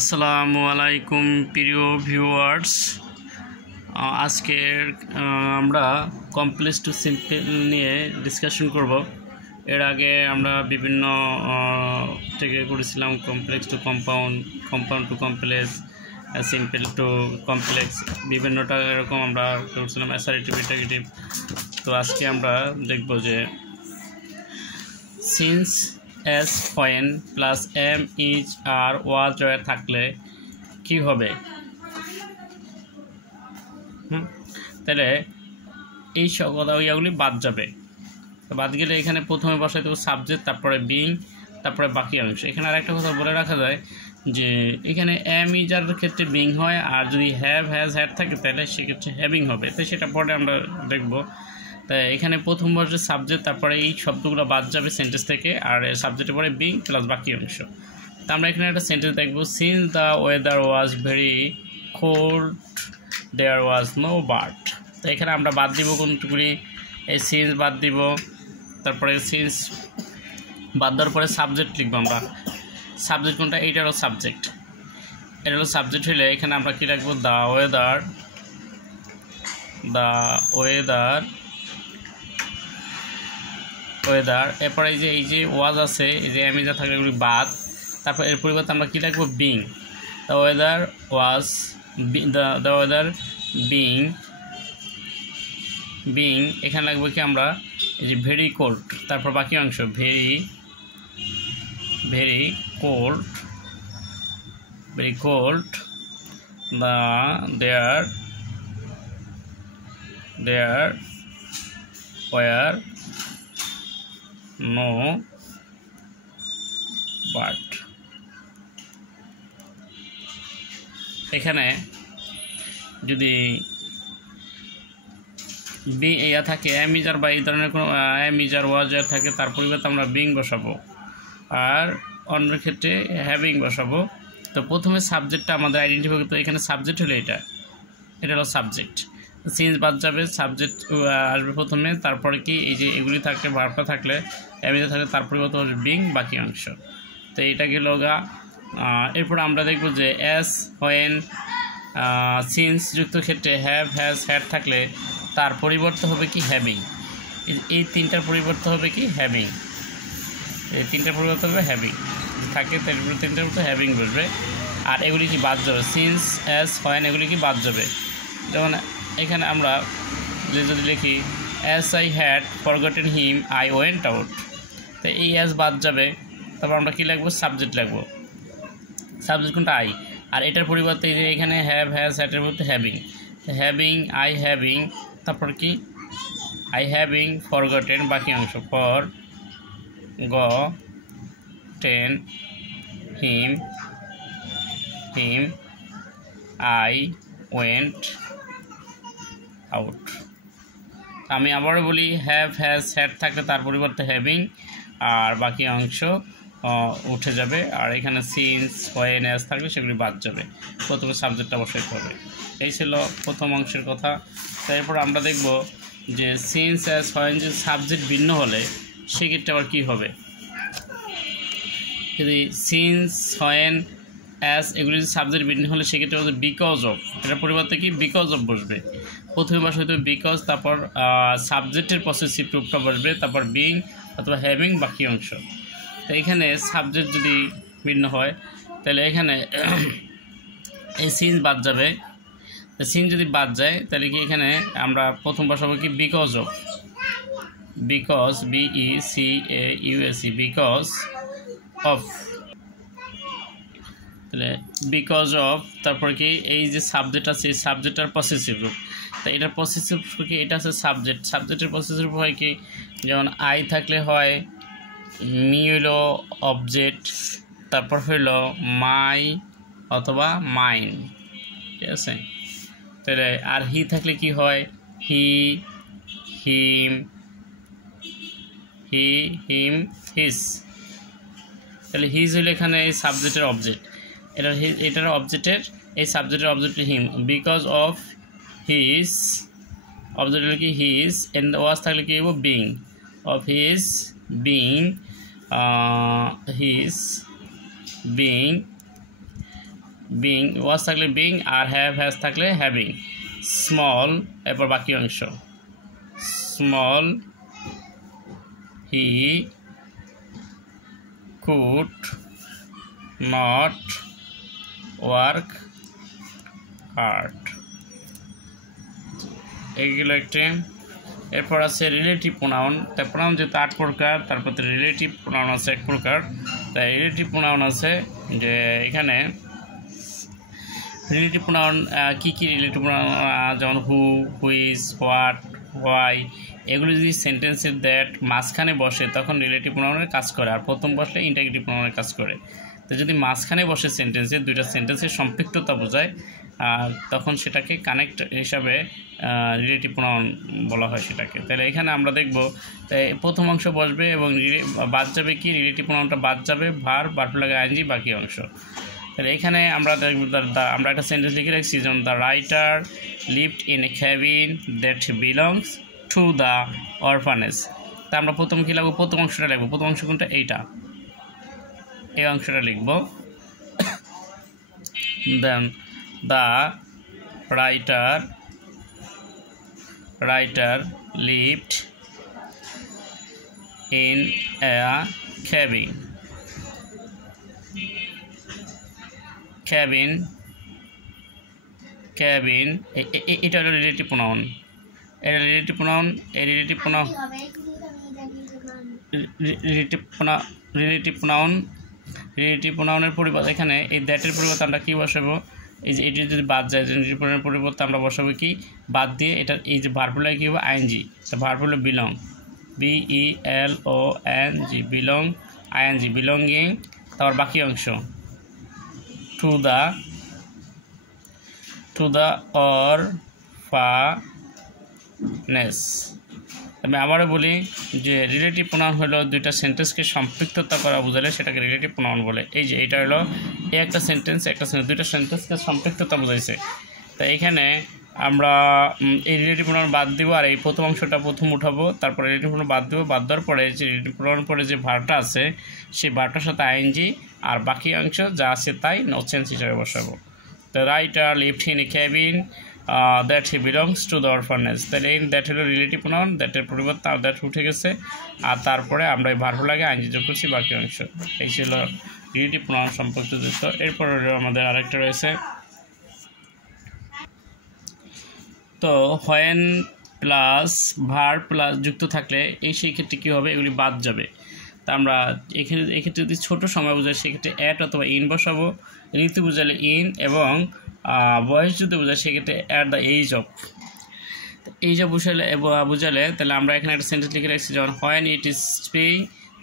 আসসালামু আলাইকুম প্রিয় ভিউয়ার্স। আজকের আমরা কমপ্লেক্স টু সিম্পল নিয়ে ডিসকাশন করব। এর আগে আমরা বিভিন্ন থেকে করেছিলাম complex to compound, compound to complex, simple to complex, বিভিন্নটা এরকম আমরা করেছিলাম, অ্যাসারেটিভ ইন্টিগ্রেটিভ। তো আজকে আমরা দেখব যে since S when plus am is are was were থাকলে কি হবে। তাহলে এই কথাগুলি বাদ যাবে। বাদ গেলে এখানে প্রথমে বসাই দেবো সাবজেক্ট, তারপরে বিং, তারপরে বাকি অংশ। এখানে আরেকটা কথা বলে রাখা যায় যে এখানে এম ইজ আর ক্ষেত্রে বিং হয়, আর যদি হ্যাভ হ্যাজ হ্যাড থাকে তাহলে সেক্ষেত্রে হ্যাভিং হবে। তো সেটা পরে আমরা দেখব। তাই এখানে প্রথম বর্ষের সাবজেক্ট, তারপরে এই শব্দগুলো বাদ যাবে সেন্টেন্স থেকে, আর সাবজেক্টের পরে বিং প্লাস বাকি অংশ। তো আমরা এখানে একটা সেন্টেন্স দেখব, since the weather was very cold there was no bird. তো এখানে আমরা বাদ দিব কোনগুলি, এই সিন্স বাদ দিব, তারপরে সিন্স বাদ দেওয়ার পরে সাবজেক্ট লিখবো আমরা। সাবজেক্ট কোনটা? এইটা হলো সাবজেক্ট। এটা হলো সাবজেক্ট হলে এখানে আমরা কী রাখবো, the weather, the weather, weather. এরপরে এই যে ওয়াজ আছে, এই যে এমিজা থাকলে এগুলি বাদ, তারপর এর পরিবর্তে আমরা কী রাখবো, being. The weather was, the weather being, being এখানে লাগবে কি আমরা এই যে ভেরি কোল্ড, তারপর বাকি অংশ very, very cold, very cold, the there, there were no but. এখানে যদি বিং ইয়া থাকে, এমিজার বা এই ধরনের কোনো এমিজার ওয়াজার থাকে, তার পরিবর্তে আমরা বিং বসাবো, আর অন্য ক্ষেত্রে হ্যাভিং বসাবো। তো প্রথমে সাবজেক্টটা আমাদের আইডেন্টিফাই করতে, এখানে সাবজেক্ট হলো এটা হলো সাবজেক্ট। সিন্স বাদ যাবে, সাবজেক্ট আসবে প্রথমে, তারপরে কি এই যে এগুলি থাকলে, ভার্বটা থাকলে, এমিজা থাকলে, তার পরিবর্তে হবে বিং বাকি অংশ। তো এইটা গেল গা। এরপর আমরা দেখব যে এস হোয়েন সিন্স যুক্ত ক্ষেত্রে হ্যাভ হ্যাজ হ্যাড থাকলে তার পরিবর্তে হবে কি, হ্যাভিং। এই তিনটার পরিবর্তে হবে কি, হ্যাভিং। এই তিনটার পরিবর্তে হবে হ্যাভিং থাকে, তারপরে তিনটার মধ্যে হ্যাভিং বসবে। আর এগুলি কি বাদ যাবে, সিন্স এস হোয়েন এগুলি কি বাদ যাবে। যেমন এখানে আমরা যদি লিখি as I had forgotten him I went out, তো এই অ্যাজ বাদ যাবে। তারপর আমরা কী লিখবো, সাবজেক্ট লিখবো। সাবজেক্ট কোনটা? আই। আর এটার পরিবর্তে যে এখানে হ্যাভ হ্যাজ হ্যাডের মধ্যে হ্যাভিং, হ্যাভিং, আই হ্যাভিং, তারপর কি আই হ্যাভিং ফরগটেন বাকি অংশ, ফর গ ten him, him I went out. আমি আবারও বলি, হ্যাভ হ্যাজ হ্যাড থাকলে তার পরিবর্তে হ্যাভিং, আর বাকি অংশ উঠে যাবে। আর এখানে সিন্স হোয়েন অ্যাজ থাকলে সেগুলি বাদ যাবে, প্রথমে সাবজেক্টটা বসাইতে হবে। এই ছিল প্রথম অংশের কথা। তারপর আমরা দেখব যে সিন্স অ্যাজ হোয়েন যে সাবজেক্ট ভিন্ন হলে সেক্ষেত্রে আবার কী হবে। যদি সিন্স হোয়েন অ্যাজ এগুলি সাবজেক্ট ভিন্ন হলে সেক্ষেত্রে হচ্ছে বিকজ অফ, এটার পরিবর্তে কি বিকজ অফ বসবে। প্রথমে বসে হয়তো বিকজ, তারপর সাবজেক্টের পসেসিভ রূপটা বসবে, তারপর বিং অথবা হ্যাভিং বাকি অংশ। তো এখানে সাবজেক্ট যদি ভিন্ন হয় তাহলে এখানে এই সিন্স বাদ যাবে। সিন্স যদি বাদ যায় তাহলে কি এখানে আমরা প্রথম বসাবো কি, because of, because BECAUSE, because of. তাহলে বিকজ অফ, তারপর কি এই যে সাবজেক্ট আছে, এই সাবজেক্টটার পসেসিভ রূপ। তো এটার পসেসিভ কি, এটা আছে সাবজেক্ট, সাবজেক্টের পসেসিভ রূপ হয় কি, যেমন আই থাকলে হয় মি হইল অবজেক্ট, তারপর হইল মাই অথবা মাইন, ঠিক আছে। তাহলে আর হি থাকলে কি হয়, হি, হিম, হি, হিম, হিস। তাহলে হিজ হইলে এখানে এই সাবজেক্টের অবজেক্ট, এটার অবজেক্টের, এই সাবজেক্টের অবজেক্টের him, because of his, object হলে কি হিজ, এন্ড ওয়াজ থাকলে কি হবো, being, of his being, his being being, was থাকলে বিং, আর হ্যাজ থাকলে হ্যাভিং। স্মল, এরপর বাকি অংশ small he could not work hard, এইগুলো একটি। এরপর আছে রিলেটিভ প্রোনাউন। তাই প্রোনাউন যেহেতু 8 প্রকার, তারপর রিলেটিভ প্রোনাউন আছে 1 প্রকার। তাই রিলেটিভ প্রোনাউন আছে যে এখানে রিলেটিভ প্রোনাউন কী কী রিলেটিভ প্রোনাউন, যেমন হু, হুইজ, হোয়াট, হোয়াই, এগুলো যদি সেন্টেন্সের দ্যাট মাঝখানে বসে তখন রিলেটিভ প্রোনাউনের কাজ করে, আর প্রথম বসলে ইন্টারগেটিভ প্রোনাউনের কাজ করে। তো যদি মাঝখানে বসে সেন্টেন্সে, দুইটা সেন্টেন্সের সম্পৃক্ততা বোঝায়, তখন সেটাকে কানেক্ট হিসাবে রিলেটিভ প্রোনাউন বলা হয় সেটাকে। তাহলে এখানে আমরা দেখব প্রথম অংশ বসবে এবং বাদ যাবে কি, রিলেটিভ প্রোনাউনটা বাদ যাবে ভার্ব, ভার্ব লাগে আইএনজি, বাকি অংশ। তাহলে এখানে আমরা দেখব আমরা একটা সেন্টেন্স লিখে রাখছি, যেমন the writer lived in a cabin that belongs to the orphanage. তা আমরা প্রথম কী লাগবো, প্রথম অংশটা লিখবো। প্রথম অংশ কোনটা, এইটা, এই অংশটা লিখব। Then the writer lived in a cabin এটা হলো রিলেটিভ প্রোনাউন। এটা রিলেটিভ প্রোনাউন, এই রিলেটিভ প্রোনাউনের পরিবর্তে এখানে এই দ্যাটের পরিবর্তে আমরা কী বসাবো, এই যে এটি যদি বাদ যায়, রিলেটিভ প্রোনাউনের পরিবর্তে আমরা বসাবো কি, বাদ দিয়ে এটা এই যে ভার্বগুলো কী হবে, আইএনজি। তো ভার্বগুলো belong, BELONG, belong, ING, belonging. তারপর বাকি অংশ টু দ্য অরফানেজ। আমি আবারও বলি যে রিলেটিভ প্রোনাউন হলো দুইটা সেন্টেন্সকে সম্পৃক্ততা করা বোঝালে সেটাকে রিলেটিভ প্রোনাউন বলে। এই যে এটা হলো একটা সেন্টেন্স দুইটা সেন্টেন্সকে সম্পৃক্ততা বোঝাইছে। তো এখানে আমরা এই রিলেটিভ প্রোনাউন বাদ দিব, আর এই প্রথম অংশটা প্রথম উঠাবো, তারপরে রিলেটিভ প্রোনাউন বাদ দিব। বাদ দেওয়ার পরে যে রিলেটিভ প্রোনাউন পরে যে ভার্বটা আছে সেই ভার্বটার সাথে আইএনজি, আর বাকি অংশ যা আছে তাই নো চেঞ্জ হিসাবে বসাবো। The writer lived in a cabin that he belongs to the orphanage. তাহলে এই দ্যাট হলো রিলেটিভ প্রোনাউন, দ্যাটের পরিবর্তে আর দ্যাট উঠে গেছে, আর তারপরে আমরা এই ভার্ব লাগে আইএনজি যোগ করছি বাকি অংশ। এই ছিল রিলেটিভ প্রোনাউন সম্পর্কিত যুক্ত। এরপর আমাদের আরেকটা রয়েছে, তো হোয়েন প্লাস ভার্ব প্লাস যুক্ত থাকলে সেই ক্ষেত্রে কী হবে, এগুলি বাদ যাবে। তা আমরা এক্ষেত্রে যদি ছোটো সময় বোঝায় সেক্ষেত্রে অ্যাট অথবা ইন বসাবো, ঋতু বোঝালে ইন, এবং বয়স যদি বোঝায় সেক্ষেত্রে অ্যাট দ্য এজ অফ। এই যে বুঝালে তাহলে আমরা এখানে একটা সেন্টেন্স লিখে রাখছি, যেমন when it is spring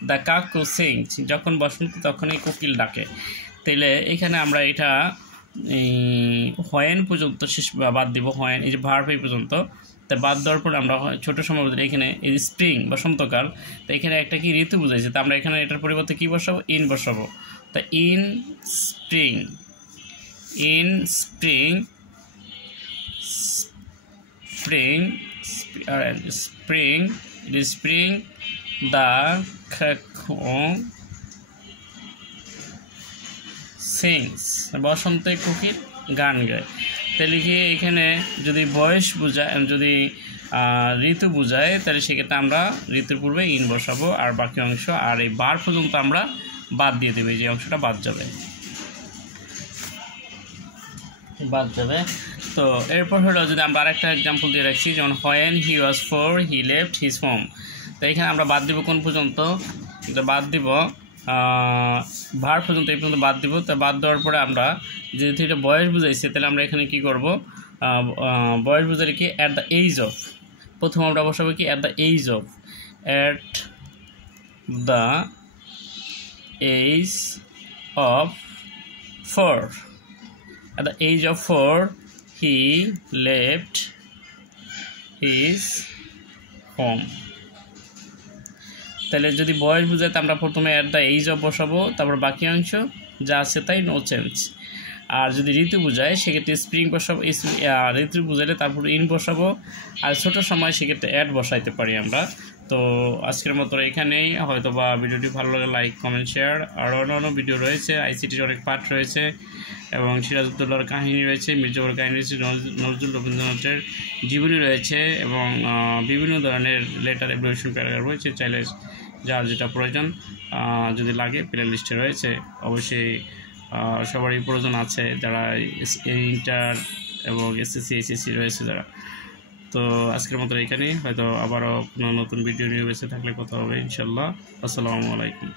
the কাকু সিংস, যখন বসন্ত তখনই কোকিল ডাকে। তাহলে এখানে আমরা এটা হোয়েন পর্যন্ত শেষ বাদ দিব, হোয়েন এই যে ভার্ব এই পর্যন্ত। তা বাদ দেওয়ার পর আমরা ছোটো সময় বুঝলে এখানে এই স্প্রিং বসন্তকাল, তো এখানে একটা কি ঋতু বুঝাইছে, তা আমরা এখানে এটার পরিবর্তে কী বসাবো, ইন বসাবো। তা ইন স্প্রিং দ্য সিংস, বসন্তে কোকিল গান গায়। তাহলে কি এখানে যদি বয়স বোঝায়, যদি ঋতু বোঝায়, তাহলে সেক্ষেত্রে আমরা ঋতুর পূর্বে ইন বসাবো, আর বাকি অংশ আর এই বার পর্যন্ত আমরা বাদ দিয়ে দেবো, যে অংশটা বাদ যাবে। তো এরপর হলো যদি আমরা আরেকটা এক্সাম্পল দিয়ে রাখছি, যেমন when he was 4 he left his home. তো এখানে আমরা বাদ দিব কোন পর্যন্ত, বাদ দিব ভার্ব পর্যন্ত, এই পর্যন্ত বাদ দিব। তা বাদ দেওয়ার পরে আমরা যেহেতু এটা বয়স বুঝাইছে, তাহলে আমরা এখানে কি করব, বয়স বুঝালে কি অ্যাট দ্য এজ অফ, প্রথম আমরা বসাবো কি at the age of, at the age of 4, at the age of 4 he left his home। তাহলে যদি বয়স বুঝায় তো আমরা প্রথমে অ্যাট দ্য এজ অফ বসাবো, তারপর বাকি অংশ যা আছে তাই নো চেঞ্জ। আর যদি ঋতু বোঝায় সেক্ষেত্রে স্প্রিং বসাবো, ঋতু বোঝালে তারপর ইন বসাবো, আর ছোটো সময় সেক্ষেত্রে অ্যাড বসাইতে পারি আমরা। তো আজকের মতো এখানেই, হয়তো বা ভিডিওটি ভালো লাগে লাইক কমেন্ট শেয়ার। আর অন্যান্য ভিডিও রয়েছে, আইসিটির অনেক পার্ট রয়েছে এবং সিরাজউদ্দৌলার কাহিনী রয়েছে, মির্জাপুরের কাহিনী রয়েছে, নজরুল রবীন্দ্রনাথের জীবনী রয়েছে এবং বিভিন্ন ধরনের লেটার এভলিউশন প্যারাগ্রাফ রয়েছে। চাইলে যার যেটা প্রয়োজন যদি লাগে প্লে লিস্টে রয়েছে। অবশ্যই সবারই প্রয়োজন আছে যারা ইন্টার এবং এসএসসি এইচএসসি রয়েছে যারা। তো আজকের মতো এখানেই, হয়তো আবারও কোনো নতুন ভিডিও নিয়ে বেঁচে থাকলে কথা হবে ইনশাল্লাহ। আসসালামু আলাইকুম।